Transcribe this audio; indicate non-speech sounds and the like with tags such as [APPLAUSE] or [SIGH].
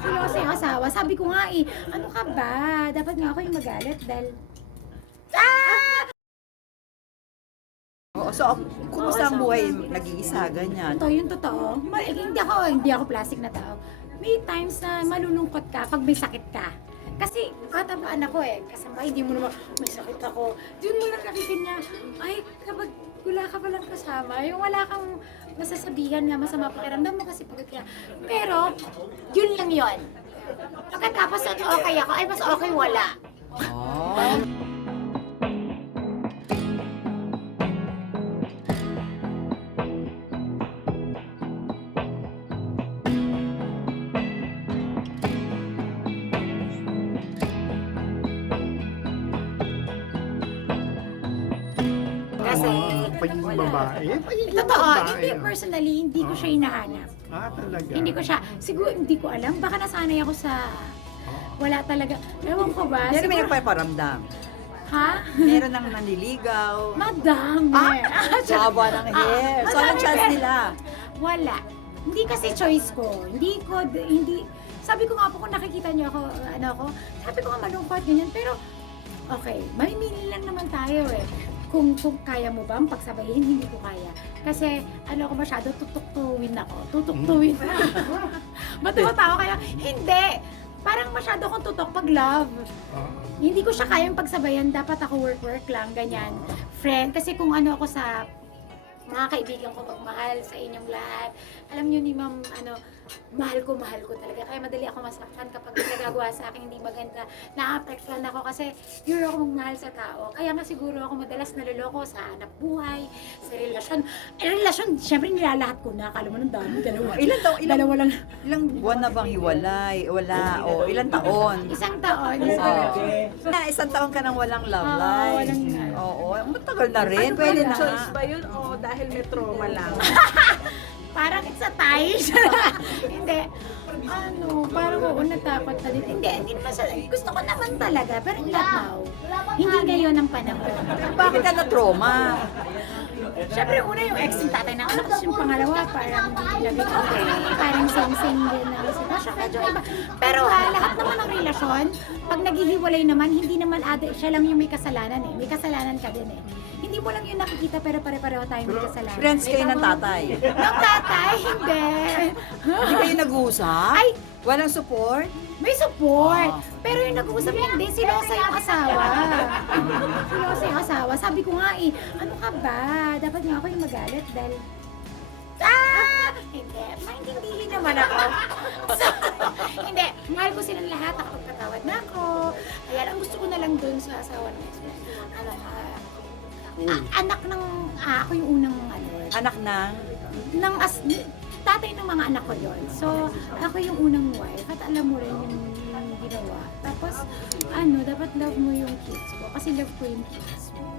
Seryoso [LAUGHS] yung asawa. Sabi ko nga eh, ano ka ba? Dapat nga ako yung magalit dahil... Ah! Oh, so, kumusta ang oh, sa buhay? Nag-iisa, ganyan. Ito, yung totoo. Ma- hindi ako, hindi ako plastic na tao. May times na malulungkot ka pag may sakit ka. Kasi katabaan ako eh. Kasi ba, hindi eh, mo naman, may sakit ako. Doon mo lang nakikin niya, ay, kapag wala ka palang kasama, yung wala kang masasabihan nga, masama pakiramdam mo kasi pagkat niya. Pero, yun lang yun. Pagkatapos, okay ako, ay mas okay wala. Oh. [LAUGHS] Oh, kasi pagiging babae, pagiging babae. Eh? Totoo, ba hindi ba eh. personally, hindi, oh. ko oh. hindi ko siya hinahanap. Ah, talaga? Hindi ko siya, siguro hindi ko alam, baka nasanay ako sa, wala talaga. Ewan ko ba? Meron may, may sigur... nagpaparamdam. Ha? Meron nang naniligaw. [LAUGHS] Madam! Ah, Jawa ah, ng ah, hair. so, anong chance sir, nila? Wala. Hindi kasi choice ko. Hindi ko, hindi, sabi ko nga po kung nakikita niyo ako, ano ako, sabi ko nga malungkot, ganyan. Pero, okay, may mini lang naman tayo eh kung, kung kaya mo ba ang pagsabayin, hindi ko kaya. Kasi ano masyado ako masyado, tutuktuwin ako. [LAUGHS] tutuktuwin. Ba't ba tao kaya? Hindi! Parang masyado akong tutok pag love. Uh-huh. Hindi ko siya kaya yung pagsabayan. Dapat ako work-work lang, ganyan. Uh-huh. Friend, kasi kung ano ako sa mga kaibigan ko, magmahal sa inyong lahat. Alam niyo ni ma'am, ano, mahal ko, mahal ko talaga. Kaya madali ako masaktan kapag nagagawa sa akin, hindi maganda. Na-affectual na ako kasi yun akong mahal sa tao. Kaya nga siguro ako madalas naluloko sa anak buhay, sa relasyon. Eh, relasyon, syempre nilalahat ko na. Kala mo nung dami, dalawa. ilan taon? Ilan, dalawa lang. Ilang buwan [LAUGHS] <nalang walang, ilang, laughs> na bang iwalay? Wala. o, [LAUGHS] oh, ilang taon? Isang taon. Isang [LAUGHS] oh. Okay. [LAUGHS] isang taon ka nang walang love life. Oh, [LAUGHS] uh, walang Oo. Oh, oh. Matagal na rin. Ano Pwede ba, na. na? Choice ba yun? O uh, oh, dahil may trauma lang parang it's a tie. [LAUGHS] [LAUGHS] hindi. Ano, parang ako oh, natakot na din. [LAUGHS] hindi, hindi naman sa... Gusto ko naman talaga, pero Wala. Wala hindi. now. Hindi ngayon ang panahon. [LAUGHS] Bakit ka na-trauma? [LAUGHS] Siyempre, una yung ex yung tatay na ako. Oh, Tapos yung pangalawa, kay, kay, parang hindi lagi ko. Parang song-sing din na kasi. Siya medyo iba. Pero lahat naman ng relasyon, pag naghihiwalay naman, hindi naman ate, siya lang yung may kasalanan eh. May kasalanan ka din eh. Hindi mo lang yung nakikita, pero pare-pareho tayo no, may kasalanan. Friends kayo Ay, ng tatay. [LAUGHS] ng tatay? Hindi. [LAUGHS] hindi kayo nag-uusap? Ay, Walang support? May support. Oh, pero yung nag-uusap, hindi. Sinosa yung asawa. Sabi ko nga eh, ano ka ba? Dapat nga ako yung magalit dahil... Ah! [LAUGHS] hindi, maintindihin naman ako. [LAUGHS] so, [LAUGHS] hindi, mahal ko silang lahat ako pagkatawad na ako. Kaya ang gusto ko na lang doon sa asawa ng Ano so, ka? Uh, mm. Uh, uh, anak ng uh, ako yung unang ano, anak. anak na ng as tatay ng mga anak ko yun. so ako yung unang wife at alam mo rin yung, yung ginawa tapos ano dapat love mo yung kids mo kasi love ko yung kids mo